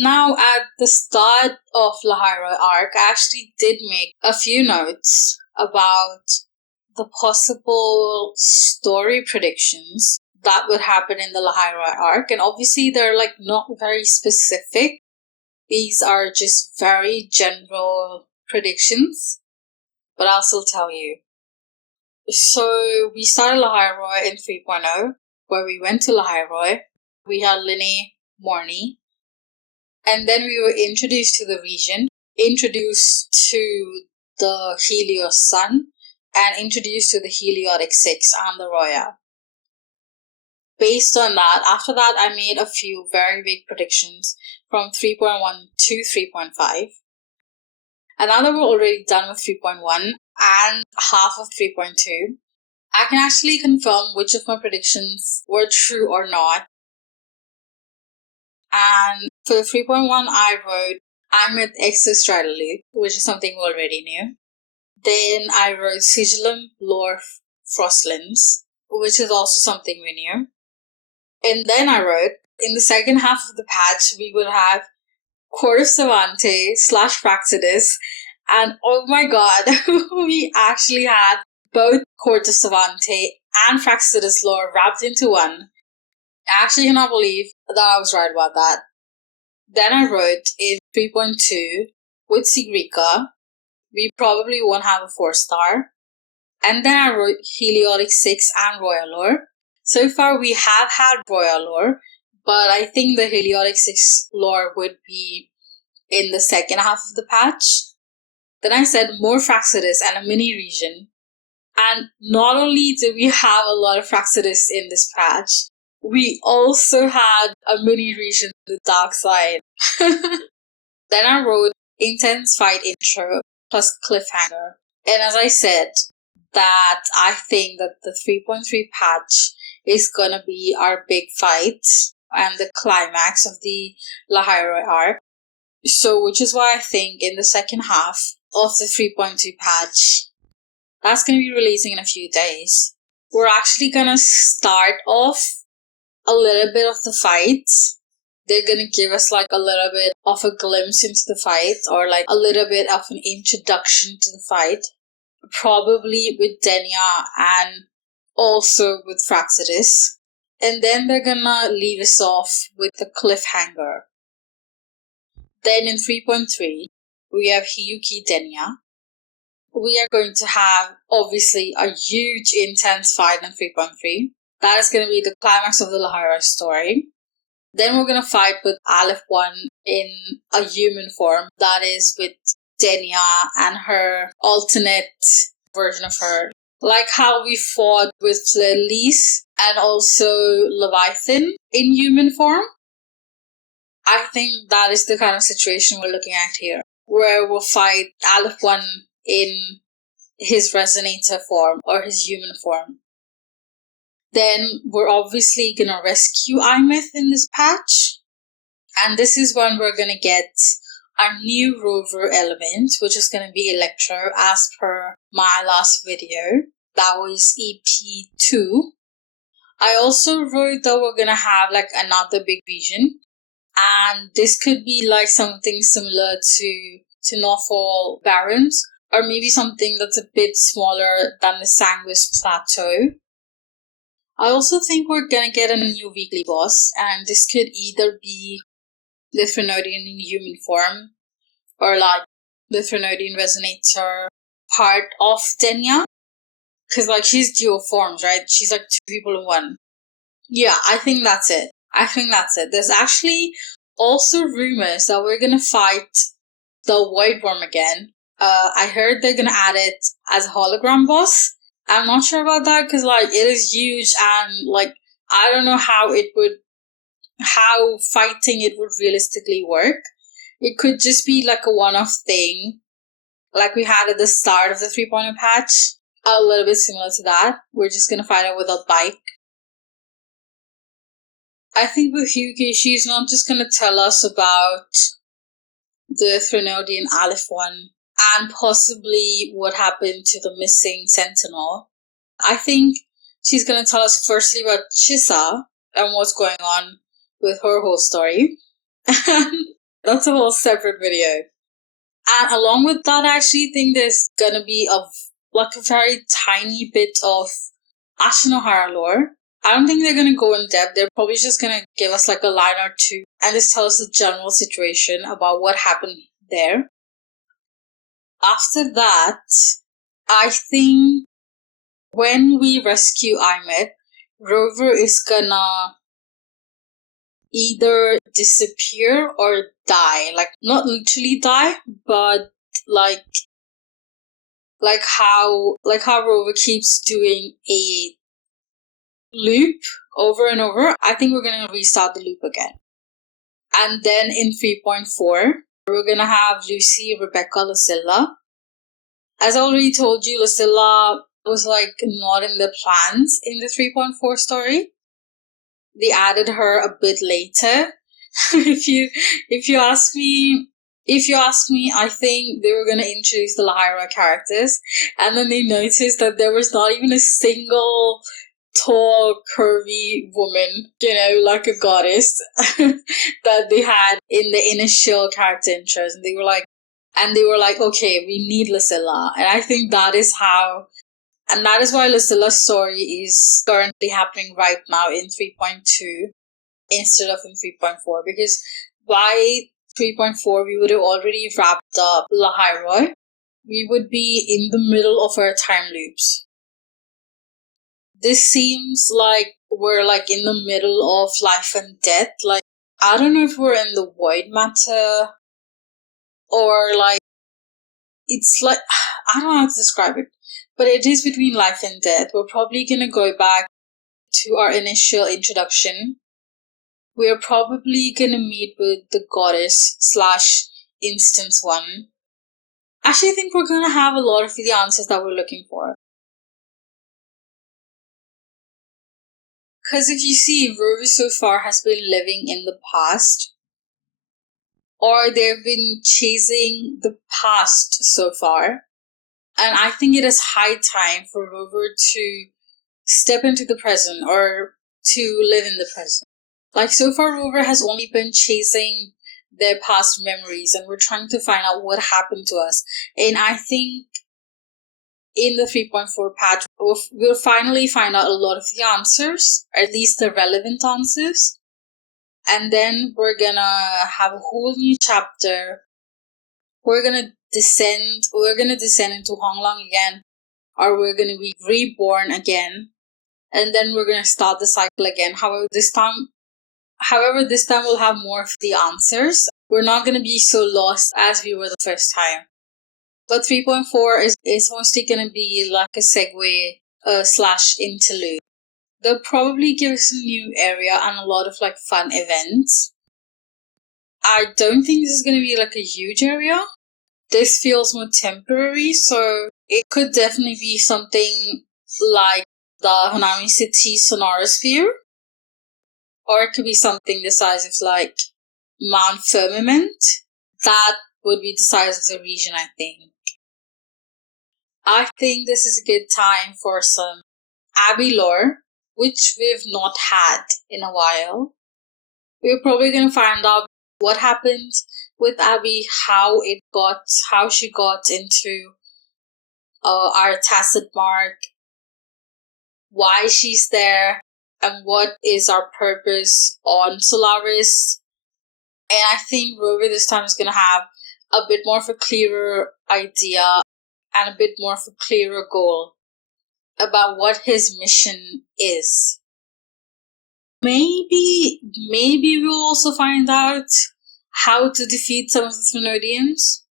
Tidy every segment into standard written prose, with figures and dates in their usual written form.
Now, at the start of Lahai-Roi arc, I actually did make a few notes about the possible story predictions that would happen in the Lahai-Roi arc, and obviously they're like not very specific. These are just very general predictions, but I'll still tell you. So we started Lahai-Roi in 3.0, where we went to Lahai-Roi. We had Linne, Morny, and then we were introduced to the region, introduced to the Helios Sun, and introduced to the Heliodic Six and the Roya. Based on that, after that, I made a few very big predictions from 3.1 to 3.5. And now that we're already done with 3.1 and half of 3.2, I can actually confirm which of my predictions were true or not. And for the 3.1, I wrote Aemeath Exos The Loop, which is something we already knew. Then I wrote Sigillum Lore Frostlands, which is also something we knew. And then I wrote, in the second half of the patch, we would have Court of Savantae / Fractsidus, and oh my god, we actually had both Court of Savantae and Fractsidus lore wrapped into one. I actually cannot believe that I was right about that. Then I wrote in 3.2, with Sigrika, we probably won't have a 4-star. And then I wrote Heliodic Six and Roya lore. So far we have had Roya lore, but I think the Heliodic Six lore would be in the second half of the patch. Then I said more Fractsidus and a mini region. And not only did we have a lot of Fractsidus in this patch, we also had a mini region to the dark side. Then I wrote intense fight intro plus cliffhanger. And as I said, that I think that the 3.3 patch is gonna be our big fight and the climax of the Lahai-Roi arc. So, which is why I think in the second half of the 3.2 patch, that's gonna be releasing in a few days, we're actually gonna start off a little bit of the fight. They're gonna give us like a little bit of a glimpse into the fight, or like a little bit of an introduction to the fight. Probably with Denya and also with Fractsidus. And then they're gonna leave us off with the cliffhanger. Then in 3.3, we have Hiyuki Denya. We are going to have, obviously, a huge intense fight in 3.3. That is going to be the climax of the Lahai-Roi story. Then we're going to fight with Aleph 1 in a human form. That is with Denya and her alternate version of her. Like how we fought with Lys and also Leviathan in human form. I think that is the kind of situation we're looking at here, where we'll fight Aleph 1 in his resonator form or his human form. Then we're obviously going to rescue Aemeath in this patch. And this is when we're going to get our new rover element, which is going to be Electro, as per my last video. That was EP-2. I also wrote that we're going to have like another big region. And this could be like something similar to Northfall Barrens, or maybe something that's a bit smaller than the Sanguis Plateau. I also think we're gonna get a new weekly boss, and this could either be the Threnodian in human form, or like the Threnodian Resonator part of Denya. Because like she's dual forms, right? She's like two people in one. Yeah, I think that's it. There's actually also rumors that we're gonna fight the White Worm again. I heard they're gonna add it as a hologram boss. I'm not sure about that because like it is huge and like I don't know how fighting it would realistically work. It could just be like a one-off thing, like we had at the start of the 3.0 patch. A little bit similar to that. We're just gonna fight it with a bike. I think with Hiyuki, she's not just going to tell us about the Threnodian Aleph 1 and possibly what happened to the missing Sentinel. I think she's going to tell us firstly about Chisa and what's going on with her whole story. That's a whole separate video. And along with that, I actually think there's gonna be a very tiny bit of Ashinohara lore. I don't think they're gonna go in depth. They're probably just gonna give us like a line or two and just tell us the general situation about what happened there. After that, I think when we rescue Aemeath, Rover is gonna either disappear or die. Like, not literally die, but like how Rover keeps doing a loop over and over. I think we're gonna restart the loop again. And then in 3.4, we're gonna have Lucy, Rebecca, Lucilla. As I already told you, Lucilla was like not in the plans in the 3.4 story. They added her a bit later. if you ask me, I think they were gonna introduce the Lahai-Roi characters, and then they noticed that there was not even a single tall, curvy woman, like a goddess, that they had in the initial character intros, and they were like, okay, we need Lucilla, and I think that is why Lucilla's story is currently happening right now in 3.2 instead of in 3.4, because by 3.4 we would have already wrapped up Lahai-Roi. We would be in the middle of our time loops. This seems like we're like in the middle of life and death. Like, I don't know if we're in the void matter or like, it's like, I don't know how to describe it, but it is between life and death. We're probably gonna go back to our initial introduction. We're probably gonna meet with the goddess / instance 1. Actually, I think we're gonna have a lot of the answers that we're looking for. Because if you see, Rover so far has been living in the past, or they've been chasing the past so far. And I think it is high time for Rover to step into the present or to live in the present. Like, so far, Rover has only been chasing their past memories, and we're trying to find out what happened to us. And I think in the 3.4 patch, we'll finally find out a lot of the answers, or at least the relevant answers. And then we're gonna have a whole new chapter. We're gonna descend into Huanglong again, or we're gonna be reborn again, and then we're gonna start the cycle again. However, this time we'll have more of the answers. We're not gonna be so lost as we were the first time. But 3.4 is mostly gonna be like a segue / interlude. They'll probably give us a new area and a lot of like fun events. I don't think this is gonna be like a huge area. This feels more temporary, so it could definitely be something like the Hanami City Sonorosphere, or it could be something the size of like Mount Firmament. That would be the size of the region, I think. I think this is a good time for some Abbey lore, which we've not had in a while. We're probably going to find out what happened with Abby, how she got into our tacit mark, why she's there, and what is our purpose on Solaris. And I think Rover this time is going to have a bit more of a clearer idea and a bit more of a clearer goal about what his mission is. Maybe we'll also find out how to defeat some of the Thrunodians,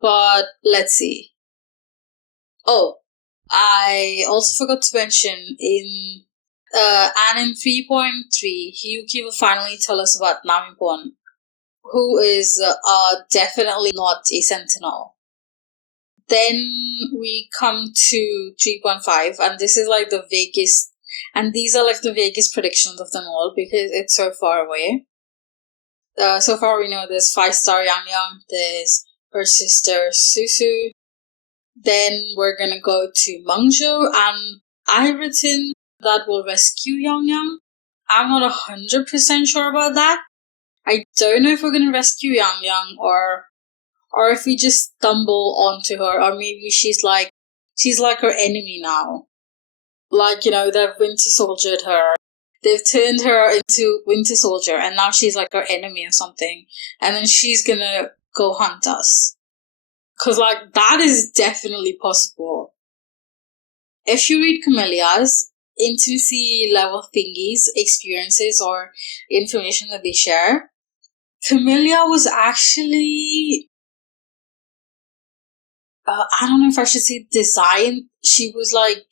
but let's see. Oh, I also forgot to mention in 3.3, Hiyuki will finally tell us about Namipon, who is definitely not a sentinel. Then we come to 3.5, and this is like the vaguest, and these are like the vaguest predictions of them all because it's so far away. So far we know there's 5-star Yangyang, there's her sister Susu. Then we're gonna go to Mengzhou, and I've written that will rescue Yangyang. I'm not 100% sure about that. I don't know if we're gonna rescue Yangyang or if we just stumble onto her, or maybe she's like her enemy now. Like, they've Winter Soldiered her. They've turned her into Winter Soldier, and now she's like our enemy or something. And then she's gonna go hunt us. Because, like, that is definitely possible. If you read Camellia's intimacy level thingies, experiences, or information that they share, Camellia was actually, I don't know if I should say design. She was like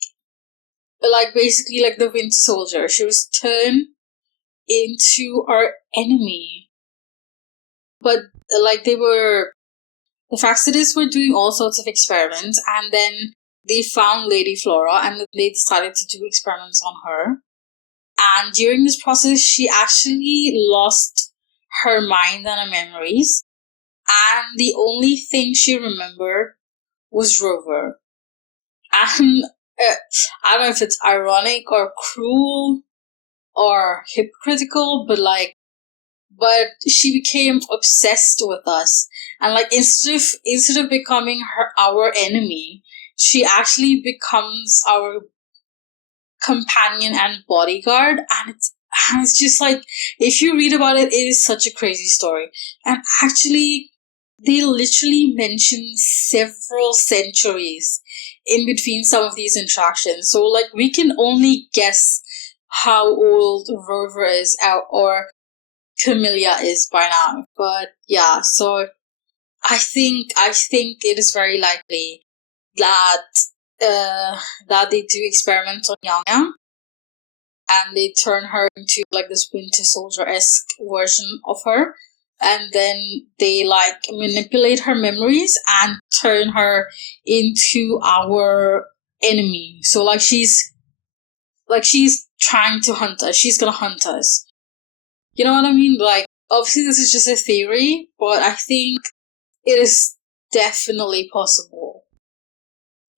basically like the Winter Soldier. She was turned into our enemy. But like the Fractsidus were doing all sorts of experiments, and then they found Lady Flora and they decided to do experiments on her. And during this process, she actually lost her mind and her memories. And the only thing she remembered was Rover. And I don't know if it's ironic or cruel or hypocritical, but she became obsessed with us. And like instead of becoming our enemy, she actually becomes our companion and bodyguard. And it's just like, if you read about it, it is such a crazy story. And actually, they literally mention several centuries in between some of these interactions. So like, we can only guess how old Rover is or Camellia is by now. But yeah, so I think it is very likely that that they do experiments on Yangyang, and they turn her into like this Winter Soldier-esque version of her, and then they like manipulate her memories and turn her into our enemy. So like she's trying to hunt us. She's gonna hunt us. You know what I mean? Like, obviously this is just a theory, but I think it is definitely possible.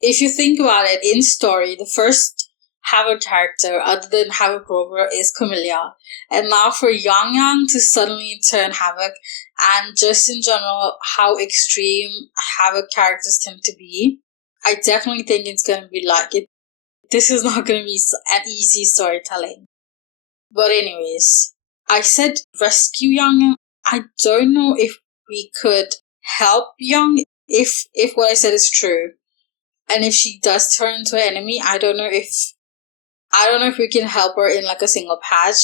If you think about it, in story, the first Havoc character other than Havoc Rover is Camellia. And now for Yangyang to suddenly turn Havoc, and just in general how extreme Havoc characters tend to be, I definitely think it's going to be like it. This is not going to be an easy storytelling. But anyways, I said rescue Yangyang. I don't know if we could help Young if what I said is true. And if she does turn into an enemy, I don't know if we can help her in like a single patch.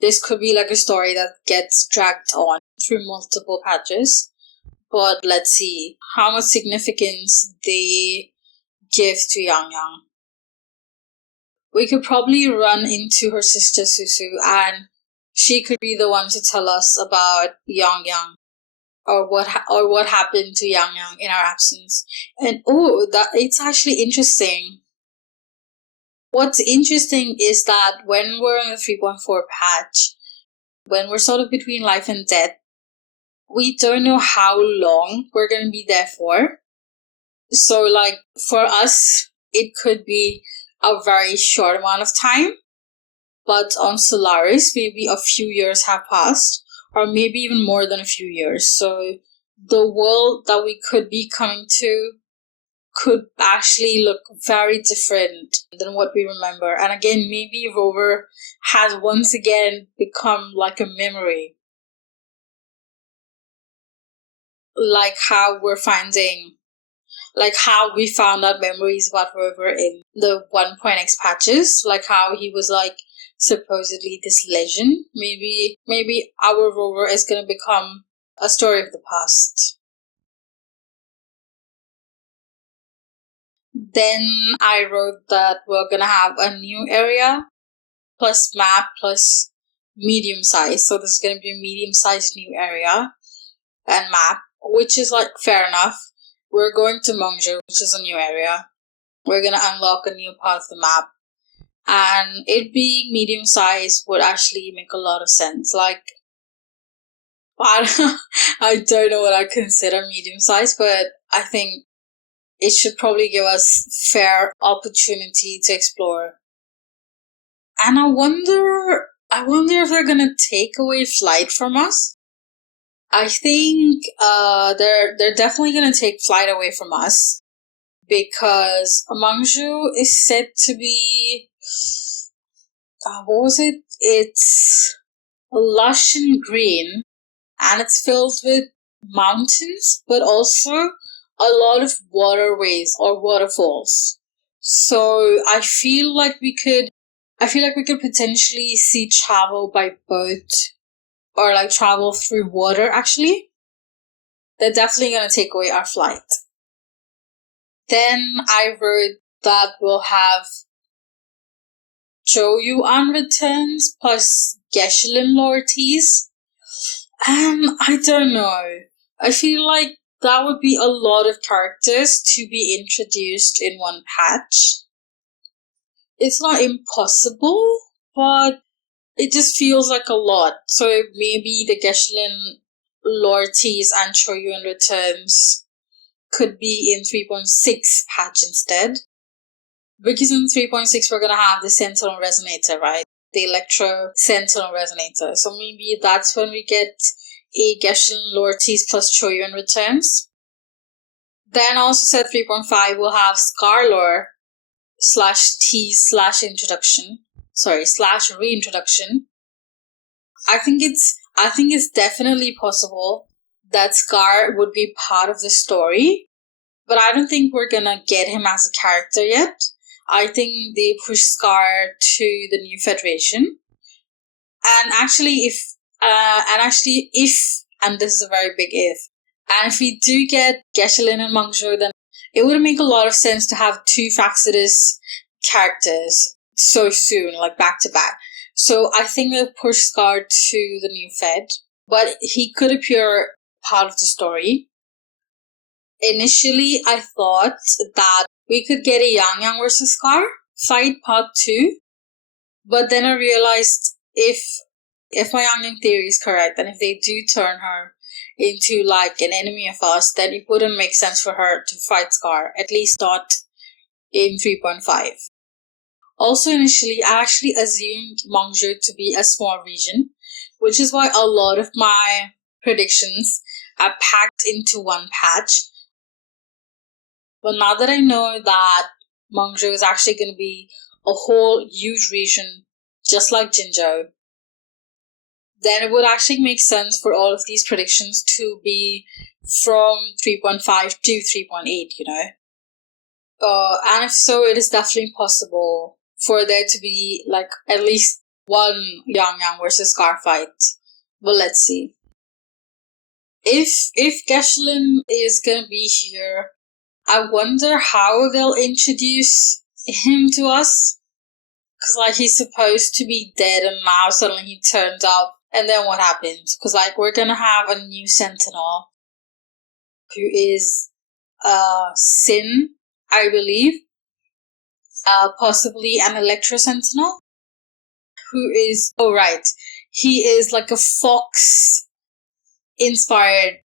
This could be like a story that gets dragged on through multiple patches. But let's see how much significance they give to Yangyang. We could probably run into her sister Susu, and she could be the one to tell us about Yangyang, or what happened to Yangyang in our absence. And that it's actually interesting. What's interesting is that when we're in the 3.4 patch, when we're sort of between life and death, we don't know how long we're going to be there for. So, like, for us, it could be a very short amount of time. But on Solaris, maybe a few years have passed, or maybe even more than a few years. So, the world that we could be coming to could actually look very different than what we remember. And again, maybe Rover has once again become like a memory. Like how we found out memories about Rover in the 1.x patches, like how he was like supposedly this legend. Maybe our Rover is gonna become a story of the past. Then I wrote that we're gonna have a new area plus map plus medium size. So this is gonna be a medium sized new area and map, which is like fair enough. We're going to Mengzhou, which is a new area. We're gonna unlock a new part of the map. And it being medium size would actually make a lot of sense. Like, I don't know what I consider medium size, but I think it should probably give us fair opportunity to explore. And I wonder if they're gonna take away flight from us. I think they're definitely gonna take flight away from us because Mengzhou is said to be what was it? It's lush and green, and it's filled with mountains, but also a lot of waterways or waterfalls. So I feel like we could potentially see travel by boat or like travel through water. Actually, they're definitely gonna take away our flight. Then I wrote that we'll have Zhou Yuan returns plus Geshu Lin loyalties. I don't know. I feel like that would be a lot of characters to be introduced in one patch. It's not impossible, but it just feels like a lot. So maybe the Geshu Lin loyalties and Zhou Yuan returns could be in 3.6 patch instead. Because in 3.6 we're gonna have the Sentinel Resonator, right? The Electro Sentinel Resonator. So maybe that's when we get a Geshu Lin loyalties plus Zhou Yuan returns. Then also said 3.5 will have Scar lore /T/introduction. / reintroduction. I think it's definitely possible that Scar would be part of the story, but I don't think we're gonna get him as a character yet. I think they push Scar to the new Federation. And actually, if and this is a very big if, and if we do get Geshu Lin and Mengzhou, then it would make a lot of sense to have two Fractsidus characters so soon, like back to back. So I think they'll push Scar to the new Fed, but he could appear part of the story. Initially, I thought that we could get a Yangyang versus Scar fight part 2, but then I realized if my Yangyang theory is correct, and if they do turn her into like an enemy of us, then it wouldn't make sense for her to fight Scar, at least not in 3.5. Also, initially, I actually assumed Mengzhou to be a small region, which is why a lot of my predictions are packed into one patch. But now that I know that Mengzhou is actually going to be a whole huge region, just like Jinzhou, then it would actually make sense for all of these predictions to be from 3.5 to 3.8, And if so, it is definitely possible for there to be like at least one Yangyang versus Scar fight. But let's see. If Geshu Lin is gonna be here, I wonder how they'll introduce him to us. Because like he's supposed to be dead and now suddenly he turns up. And then what happens? Because like we're gonna have a new Sentinel who is Sin, I believe. Possibly an Electro Sentinel. Who is he is like a fox inspired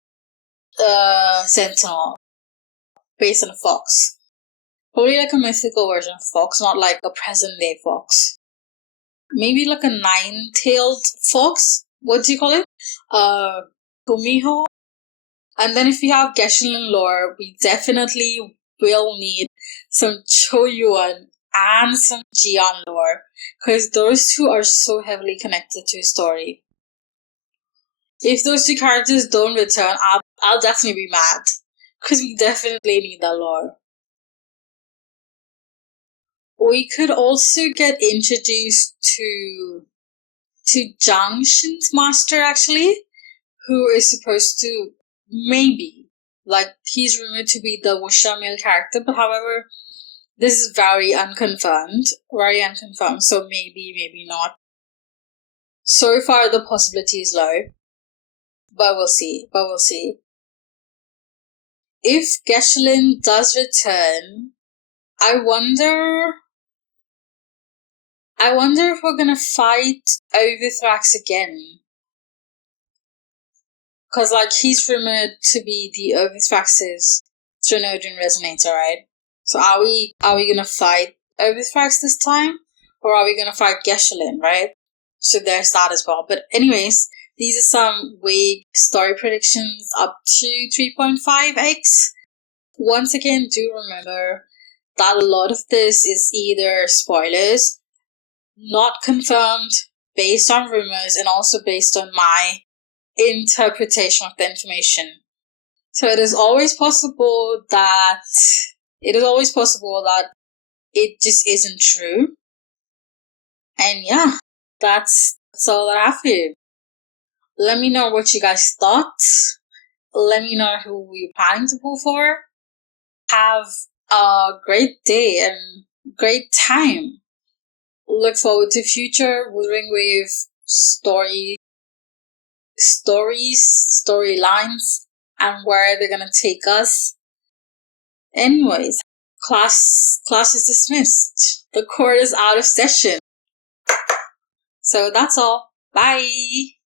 Sentinel. Based on a fox. Probably like a mythical version of fox, not like a present day fox. Maybe like a 9-tailed fox? What do you call it? Kumiho? And then if we have Geshu Lin lore, we definitely will need some Zhou Yuan and some Jian lore, because those two are so heavily connected to his story. If those two characters don't return, I'll definitely be mad, because we definitely need that lore. We could also get introduced to Zhang Xin's master, actually, who is supposed to he's rumored to be the Wuxia male character, but however, this is very unconfirmed, so maybe not. So far, the possibility is low, but we'll see. If Geshu Lin does return, I wonder if we're gonna fight Ovathrax again. Because, like, he's rumored to be the Ovathrax's Trinodin Resonator, right? So are we gonna fight Ovathrax this time? Or are we gonna fight Geshu Lin, right? So there's that as well. But anyways, These are some vague story predictions up to 3.5x. Once again, do remember that a lot of this is either spoilers, not confirmed, based on rumors, and also based on my interpretation of the information. So it is always possible that it just isn't true. And yeah, that's all that I have for you. Let me know what you guys thought. Let me know who you're planning to pull for. Have a great day and great time. Look forward to future Wuthering Waves storylines, and where they're gonna take us. Anyways, class is dismissed. The court is out of session. So that's all. Bye.